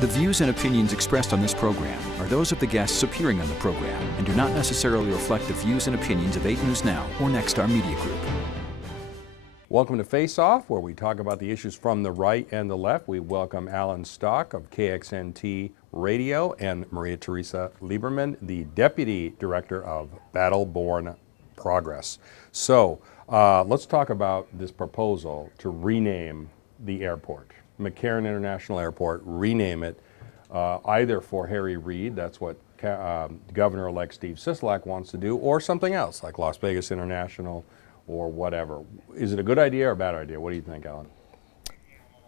The views and opinions expressed on this program are those of the guests appearing on the program and do not necessarily reflect the views and opinions of 8 News Now or Nexstar Media Group. Welcome to Face Off, where we talk about the issues from the right and the left. We welcome Alan Stock of KXNT Radio and Maria Teresa Lieberman, the Deputy Director of Battle-Born Progress. So let's talk about this proposal to rename the airport. McCarran International Airport, rename it either for Harry Reid, that's what Governor-elect Steve Sisolak wants to do, or something else like Las Vegas International or whatever. Is it a good idea or a bad idea? What do you think, Alan?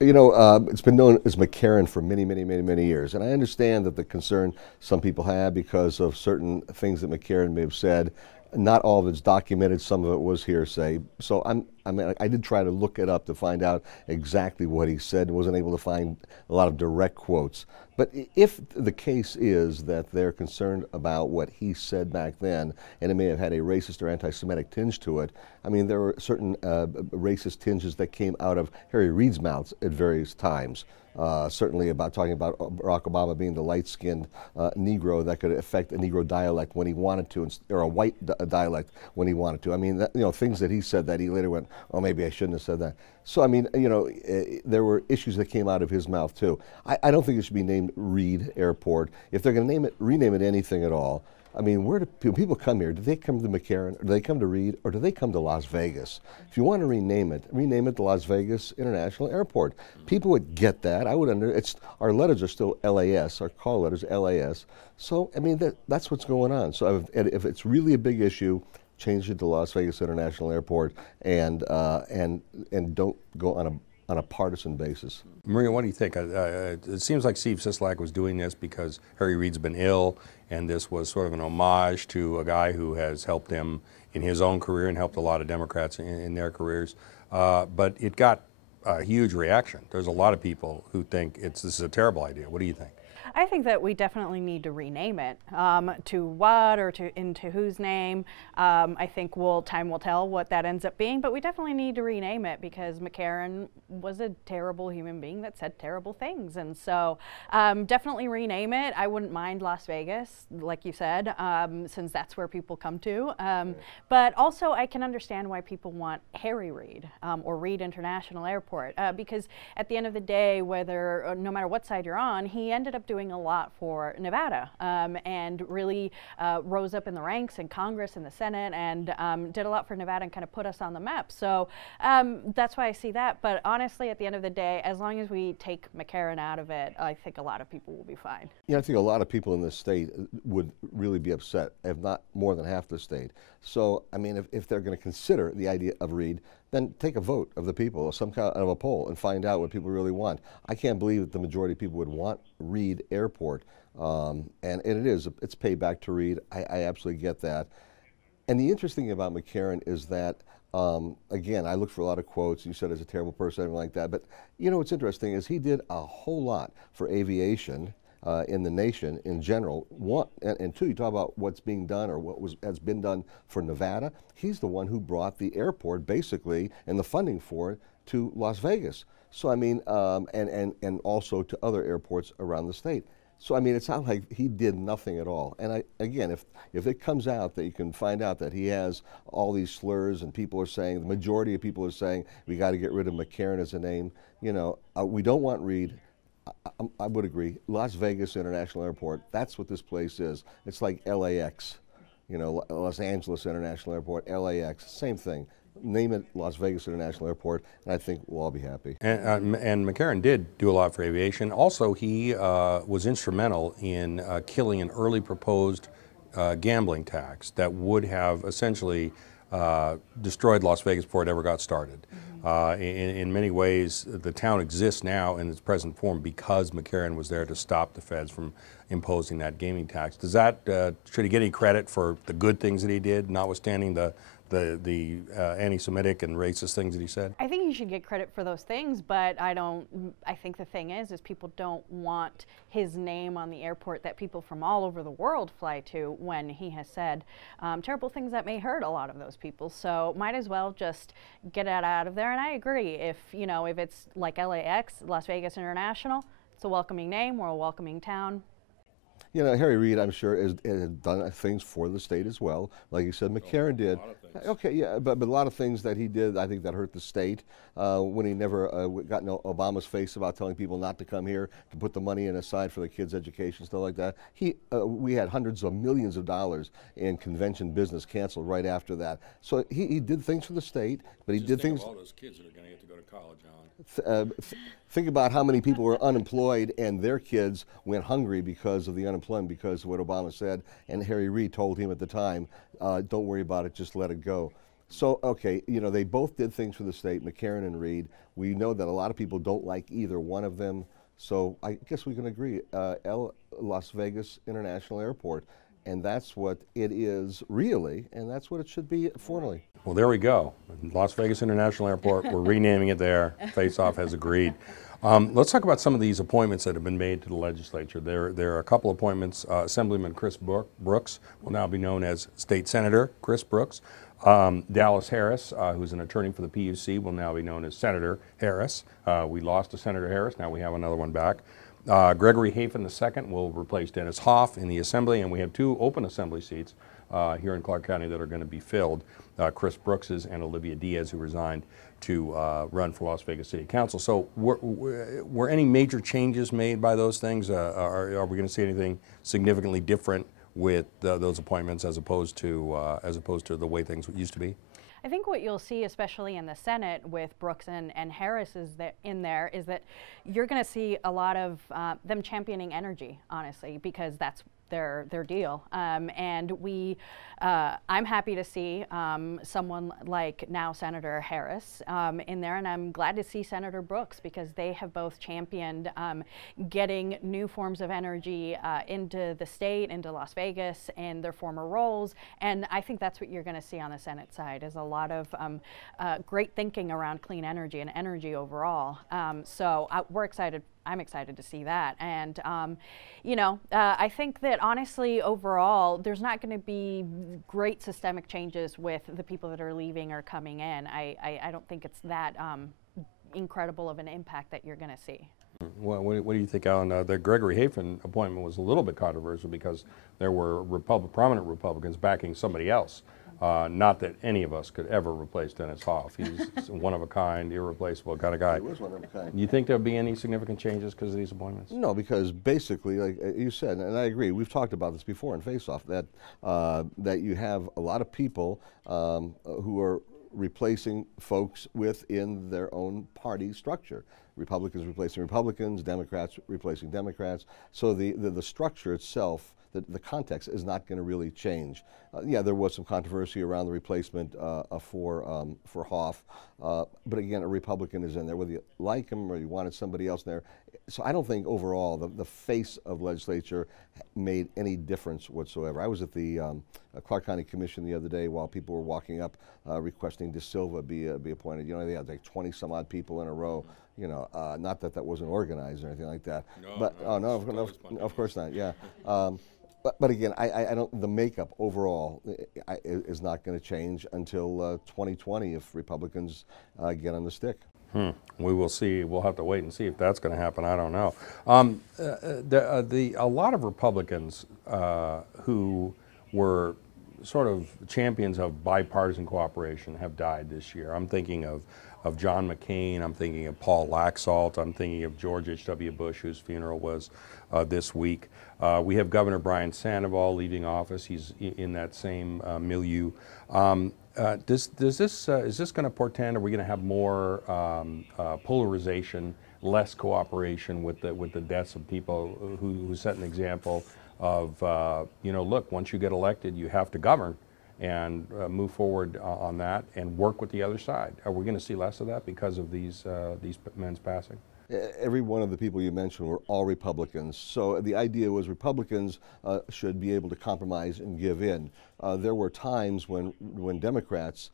You know, it's been known as McCarran for many years, and I understand that the concern some people have because of certain things that McCarran may have said. Not all of it's documented, some of it was hearsay. So I did try to look it up to find out exactly what he said and wasn't able to find a lot of direct quotes. But if the case is that they're concerned about what he said back then, and it may have had a racist or anti-Semitic tinge to it, I mean, there were certain racist tinges that came out of Harry Reid's mouth at various times. Certainly about talking about Barack Obama being the light-skinned Negro that could affect a Negro dialect when he wanted to, or a white dialect when he wanted to. I mean, you know, things that he said that he later went, oh, maybe I shouldn't have said that. So, I mean, you know, there were issues that came out of his mouth, too. I don't think it should be named Reid Airport. If they're going to rename it anything at all, I mean, where do people come here? Do they come to McCarran, or do they come to Reid, or do they come to Las Vegas? If you want to rename it to Las Vegas International Airport. People would get that. I would our letters are still LAS, our call letters LAS. So, I mean, that's what's going on. So if it's really a big issue, change it to Las Vegas International Airport and don't go on a partisan basis. Maria, what do you think? It seems like Steve Sisolak was doing this because Harry Reid's been ill, and this was sort of an homage to a guy who has helped him in his own career and helped a lot of Democrats in their careers. But it got a huge reaction. There's a lot of people who think this is a terrible idea. What do you think? I think that we definitely need to rename it. To what or into whose name? I think time will tell what that ends up being, but we definitely need to rename it because McCarran was a terrible human being that said terrible things. And so definitely rename it. I wouldn't mind Las Vegas, like you said, since that's where people come to. But also I can understand why people want Harry Reid or Reid International Airport because at the end of the day, no matter what side you're on, he ended up doing a lot for Nevada and really rose up in the ranks in Congress and the Senate and did a lot for Nevada and kind of put us on the map. So that's why I see that. But honestly, at the end of the day, as long as we take McCarran out of it, I think a lot of people will be fine. Yeah, I think a lot of people in this state would really be upset, if not more than half the state. So, I mean, if they're going to consider the idea of Reid, then take a vote of the people, or some kind of a poll, and find out what people really want. I can't believe that the majority of people would want Reid Airport, and it's paid back to Reid. I absolutely get that. And the interesting thing about McCarran is that, again, I looked for a lot of quotes. You said he's a terrible person, everything like that. But you know what's interesting is he did a whole lot for aviation in the nation in general. One, and two, you talk about what's being done or has been done for Nevada. He's the one who brought the airport, basically, and the funding for it to Las Vegas. So I mean, and also to other airports around the state. So I mean, it's not like he did nothing at all. And again, if it comes out that you can find out that he has all these slurs and people are saying, the majority of people are saying, we got to get rid of McCarran as a name, you know, we don't want Reid. I would agree. Las Vegas International Airport, that's what this place is. It's like LAX, you know, Los Angeles International Airport, LAX, same thing. Name it Las Vegas International Airport, and I think we'll all be happy. And McCarran did do a lot for aviation. Also, he was instrumental in killing an early proposed gambling tax that would have essentially destroyed Las Vegas before it ever got started. In many ways, the town exists now in its present form because McCarran was there to stop the feds from imposing that gaming tax. Should he get any credit for the good things that he did, notwithstanding the anti-Semitic and racist things that he said? I think he should get credit for those things, but I think the thing is people don't want his name on the airport that people from all over the world fly to when he has said terrible things that may hurt a lot of those people. So might as well just get it out of there. And I agree, if it's like LAX, Las Vegas International, It's a welcoming name. We're a welcoming town. You know, Harry Reid, I'm sure, has done things for the state as well. Like you said, McCarran did. Okay, yeah, but a lot of things that he did, I think, that hurt the state. When he never got in Obama's face about telling people not to come here, to put the money in aside for the kids' education, stuff like that. We had hundreds of millions of dollars in convention business canceled right after that. So he did things for the state, but he did things. All those kids that are going to get to go to college, Alan. Think about how many people were unemployed and their kids went hungry because of the unemployment, because of what Obama said, and Harry Reid told him at the time, don't worry about it, just let it go. So, okay, you know, they both did things for the state, McCarran and Reid. We know that a lot of people don't like either one of them, so I guess we can agree, Las Vegas International Airport, and that's what it is really, and that's what it should be formally. Well, there we go. Las Vegas International Airport, we're renaming it there. Face Off has agreed. Let's talk about some of these appointments that have been made to the legislature. There are a couple appointments. Assemblyman Chris Brooks will now be known as State Senator Chris Brooks. Dallas Harris, who's an attorney for the PUC, will now be known as Senator Harris. We lost to Senator Harris, now we have another one back. Gregory Hafen II will replace Dennis Hoff in the Assembly, and we have 2 open Assembly seats here in Clark County that are going to be filled. Chris Brooks's and Olivia Diaz, who resigned to run for Las Vegas City Council. So were any major changes made by those things? Are we going to see anything significantly different with those appointments as opposed to the way things used to be? I think what you'll see, especially in the Senate with Brooks and Harris is that you're going to see a lot of them championing energy, honestly, because that's their deal. And I'm happy to see someone like now Senator Harris in there, and I'm glad to see Senator Brooks, because they have both championed getting new forms of energy into the state, into Las Vegas, in their former roles. And I think that's what you're going to see on the Senate side, is a lot of great thinking around clean energy and energy overall. So we're excited. I'm excited to see that. And you know, I think that honestly, overall, there's not going to be great systemic changes with the people that are leaving or coming in. I don't think it's that incredible of an impact that you're going to see. Well, what do you think, Alan? The Gregory Hafen appointment was a little bit controversial because there were prominent Republicans backing somebody else. Not that any of us could ever replace Dennis Hoff. He's one of a kind, irreplaceable kind of guy. He was one of a kind. You think there'll be any significant changes because of these appointments? No, because basically, like you said, and I agree, we've talked about this before in Face Off, that that you have a lot of people who are replacing folks within their own party structure. Republicans replacing Republicans, Democrats replacing Democrats. So the structure itself, the context is not going to really change. Yeah, there was some controversy around the replacement for Hoff, but again, a Republican is in there, whether you like him or you wanted somebody else in there. So I don't think overall the face of legislature made any difference whatsoever. I was at the Clark County Commission the other day while people were walking up requesting DeSilva be appointed. You know, they had like 20 some odd people in a row. You know, not that that wasn't organized or anything like that. Of course not. Yeah. But again, I don't. The makeup overall is not going to change until 2020 if Republicans get on the stick. We will see. We'll have to wait and see if that's going to happen. I don't know. A lot of Republicans who were sort of champions of bipartisan cooperation have died this year. I'm thinking of John McCain. I'm thinking of Paul Laxalt. I'm thinking of George H.W. Bush, whose funeral was this week. We have Governor Brian Sandoval leaving office. He's in that same milieu. Is this going to portend? Are we going to have more polarization, less cooperation with the deaths of people who set an example of you know, look, once you get elected, you have to govern and move forward on that and work with the other side? Are we going to see less of that because of these men's passing? Every one of the people you mentioned were all Republicans. So the idea was Republicans should be able to compromise and give in. There were times when Democrats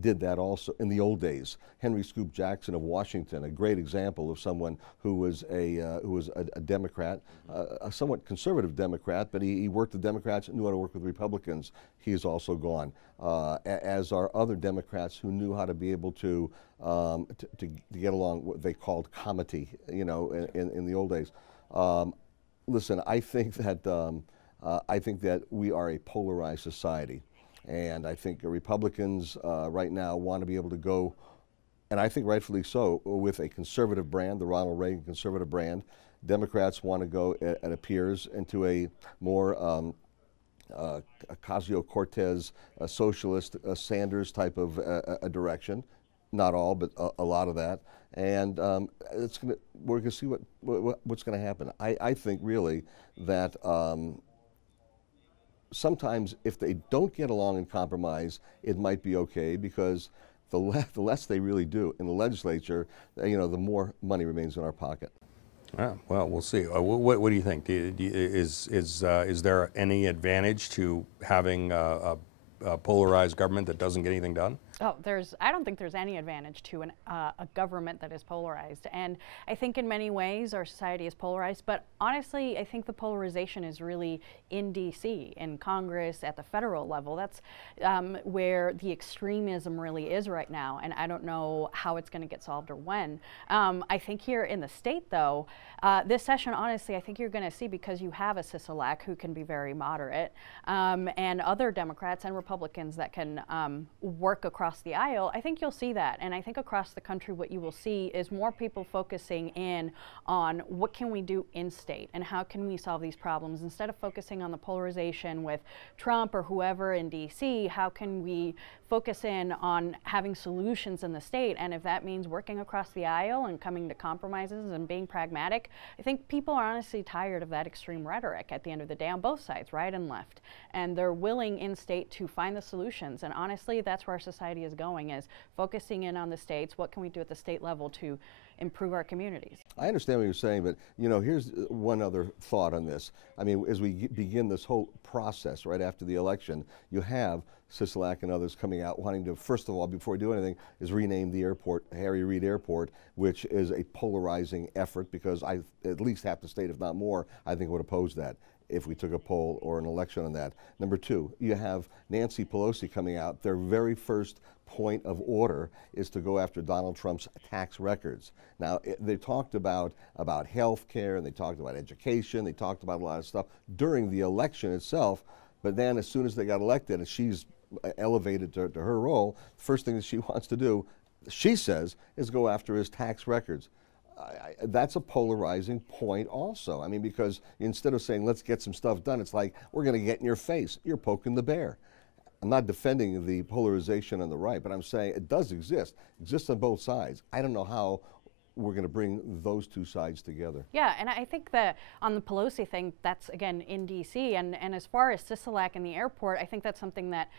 did that also in the old days. Henry Scoop Jackson of Washington, a great example of someone who was a Democrat, a somewhat conservative Democrat, but he worked with Democrats and knew how to work with Republicans. He's also gone. As are other Democrats who knew how to be able to get along, what they called comity, you know, in the old days. Listen, I think that we are a polarized society, and I think Republicans right now want to be able to go, and I think rightfully so, with a conservative brand, the Ronald Reagan conservative brand. Democrats want to go, it appears, into a more Ocasio-Cortez, socialist, Sanders type of a direction. Not all, but a lot of that. And we're going to see what's going to happen. I think really that sometimes if they don't get along and compromise, it might be okay, because the less they really do in the legislature, the more money remains in our pocket. Well, we'll see. What do you think? Is there any advantage to having a polarized government that doesn't get anything done? Oh, I don't think there's any advantage to a government that is polarized. And I think in many ways our society is polarized, but honestly, I think the polarization is really in DC, in Congress, at the federal level. That's where the extremism really is right now, and I don't know how it's going to get solved or when. I think here in the state, though, this session, honestly, I think you're going to see, because you have a Sisolak who can be very moderate, and other Democrats and Republicans that can work across the aisle, I think you'll see that. And I think across the country what you will see is more people focusing in on what can we do in state and how can we solve these problems, instead of focusing on the polarization with Trump or whoever in DC. How can we focus in on having solutions in the state? And if that means working across the aisle and coming to compromises and being pragmatic, I think people are honestly tired of that extreme rhetoric at the end of the day on both sides, right and left. And they're willing in state to find the solutions. And honestly, that's where our society is going, is focusing in on the states. What can we do at the state level to improve our communities? I understand what you're saying, but here's one other thought on this. I mean, as we begin this whole process right after the election, you have Sisolak and others coming out wanting to, first of all, before we do anything, is rename the airport Harry Reid Airport, which is a polarizing effort, because at least half the state, if not more, I think would oppose that if we took a poll or an election on that. Number two, you have Nancy Pelosi coming out. Their very first point of order is to go after Donald Trump's tax records. Now, they talked about health care, and they talked about education, they talked about a lot of stuff during the election itself, but then as soon as they got elected and she's elevated to her role, the first thing that she wants to do, she says, is go after his tax records. That's a polarizing point also. I mean, because instead of saying, let's get some stuff done, it's like, we're going to get in your face. You're poking the bear. I'm not defending the polarization on the right, but I'm saying it does exist. It exists on both sides. I don't know how we're going to bring those two sides together. Yeah, and I think that on the Pelosi thing, that's, again, in D.C., and as far as Sisolak and the airport, I think that's something that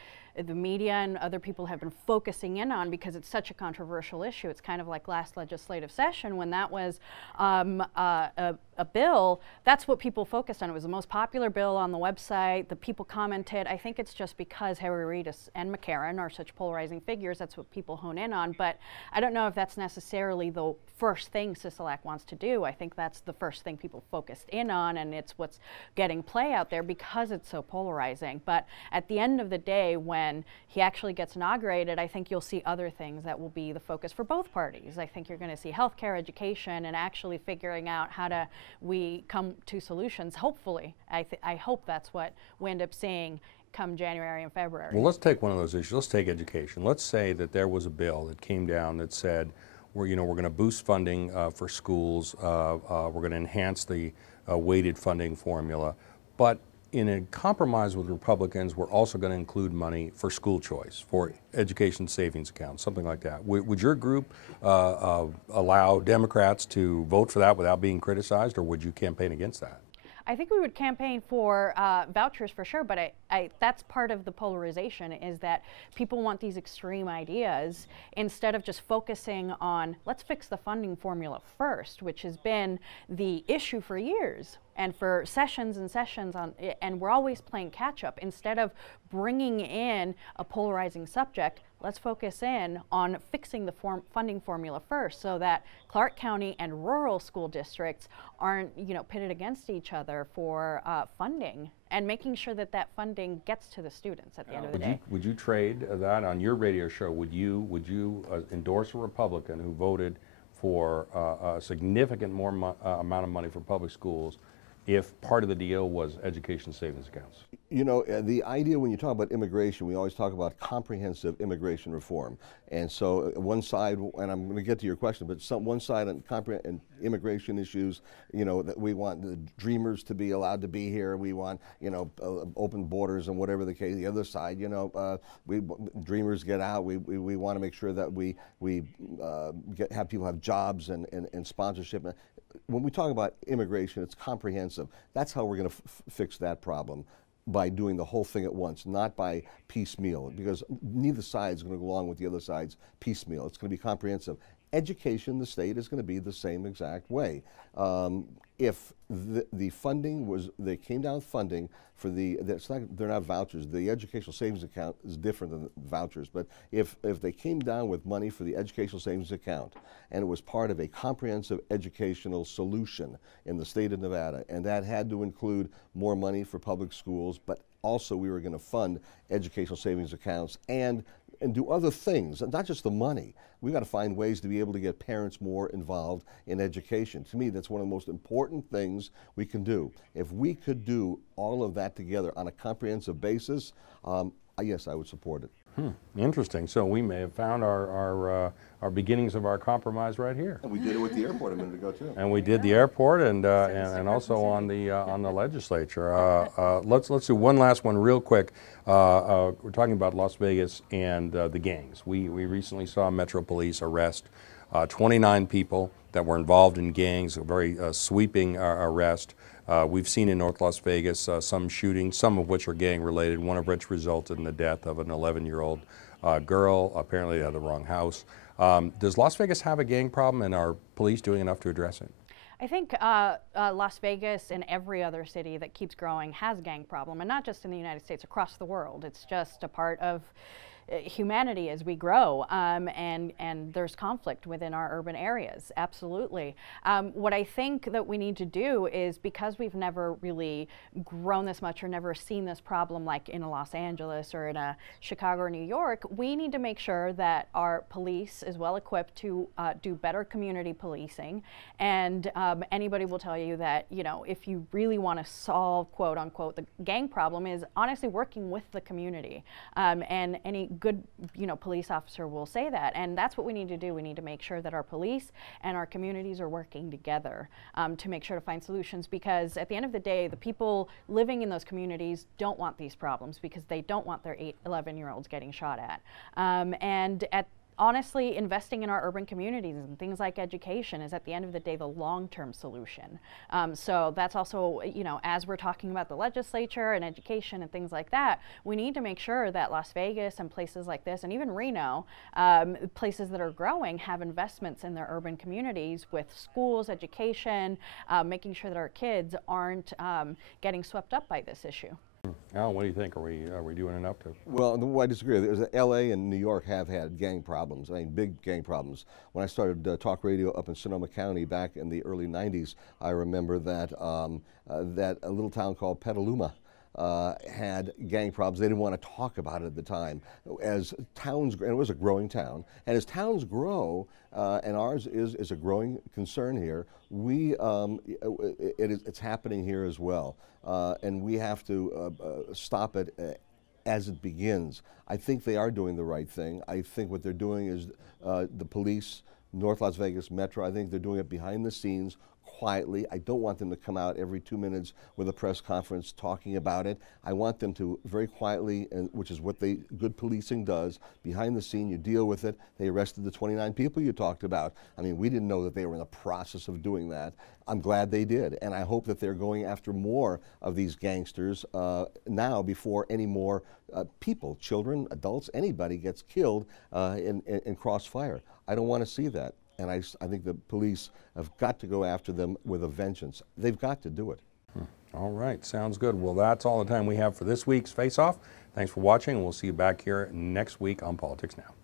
the media and other people have been focusing in on, because it's such a controversial issue. It's kind of like last legislative session when that was a bill. That's what people focused on. It was the most popular bill on the website. The people commented. I think it's just because Harry Reid and McCarran are such polarizing figures. That's what people hone in on. But I don't know if that's necessarily the first thing Sisolak wants to do. I think that's the first thing people focused in on, and it's what's getting play out there because it's so polarizing. But at the end of the day, when he actually gets inaugurated, I think you'll see other things that will be the focus for both parties. I think you're going to see healthcare, education, and actually figuring out how do we come to solutions. Hopefully, I hope that's what we end up seeing come January and February. Well, let's take one of those issues. Let's take education. Let's say that there was a bill that came down that said, we're going to boost funding for schools. We're going to enhance the weighted funding formula, but in a compromise with Republicans, we're also going to include money for school choice, for education savings accounts, something like that. Would your group allow Democrats to vote for that without being criticized, or would you campaign against that? I think we would campaign for vouchers for sure, but that's part of the polarization, is that people want these extreme ideas instead of just focusing on, let's fix the funding formula first, which has been the issue for years and for sessions and sessions on, and we're always playing catch up. Instead of bringing in a polarizing subject, let's focus in on fixing the funding formula first, so that Clark County and rural school districts aren't, pitted against each other for funding, and making sure that that funding gets to the students at the end of the day. Would you trade that on your radio show? Would you endorse a Republican who voted for a significant more amount of money for public schools if part of the deal was education savings accounts? You know, the idea when you talk about immigration, we always talk about comprehensive immigration reform. And so one side, and I'm going to get to your question, but one side on immigration issues, you know, that we want the dreamers to be allowed to be here. We want, you know, open borders and whatever the case. The other side, you know, dreamers get out. We want to make sure that we have people have jobs and sponsorship. When we talk about immigration, it's comprehensive. That's how we're going to fix that problem, by doing the whole thing at once, not by piecemeal, because neither side is going to go along with the other side's piecemeal. It's going to be comprehensive. Education, the state is going to be the same exact way. If the funding was, they came down with funding for they're not vouchers. The educational savings account is different than vouchers, but if they came down with money for the educational savings account, and it was part of a comprehensive educational solution in the state of Nevada, and that had to include more money for public schools, but also we were going to fund educational savings accounts and do other things, not just the money. We've got to find ways to be able to get parents more involved in education. To me, that's one of the most important things we can do. If we could do all of that together on a comprehensive basis, yes, I would support it. Interesting. So we may have found our beginnings of our compromise right here. And we did it with the airport a minute ago too. And we did the airport, and also on the legislature. Let's do one last one real quick. We're talking about Las Vegas and the gangs. We recently saw Metro Police arrest 29 people that were involved in gangs. A very sweeping arrest. We've seen in North Las Vegas some shootings, some of which are gang related, one of which resulted in the death of an 11-year-old girl. Apparently they had the wrong house. Does Las Vegas have a gang problem, and are police doing enough to address it? I think Las Vegas and every other city that keeps growing has a gang problem, and not just in the United States, across the world. It's just a part of humanity as we grow, and there's conflict within our urban areas, absolutely. What I think that we need to do is, because we've never really grown this much or never seen this problem like in Los Angeles or in Chicago or New York, we need to make sure that our police is well equipped to do better community policing. And anybody will tell you that, you know, if you really want to solve, quote unquote, the gang problem, is honestly working with the community. And any good, you know, police officer will say that, and that's what we need to do. We need to make sure that our police and our communities are working together to make sure to find solutions, because at the end of the day, the people living in those communities don't want these problems, because they don't want their 11-year-olds getting shot at. Honestly, investing in our urban communities and things like education is, at the end of the day, the long-term solution. So that's also, you know, as we're talking about the legislature and education and things like that, we need to make sure that Las Vegas and places like this, and even Reno, places that are growing, have investments in their urban communities with schools, education, making sure that our kids aren't getting swept up by this issue. Alan, what do you think? Are we doing enough to? Well, I disagree. L.A. and New York have had gang problems. I mean, big gang problems. When I started talk radio up in Sonoma County back in the early '90s, I remember that that a little town called Petaluma had gang problems. They didn't want to talk about it at the time. As towns, and it was a growing town, and as towns grow, and ours is a growing concern here, it's happening here as well. And we have to stop it as it begins. I think they are doing the right thing. I think what they're doing is the police, North Las Vegas Metro, I think they're doing it behind the scenes, quietly. I don't want them to come out every 2 minutes with a press conference talking about it. I want them to very quietly, and which is what good policing does, behind the scene, you deal with it. They arrested the 29 people you talked about. I mean, we didn't know that they were in the process of doing that. I'm glad they did, and I hope that they're going after more of these gangsters now, before any more people, children, adults, anybody gets killed in crossfire. I don't want to see that. And I think the police have got to go after them with a vengeance. They've got to do it. All right, sounds good. Well, that's all the time we have for this week's Face Off. Thanks for watching, and we'll see you back here next week on Politics Now.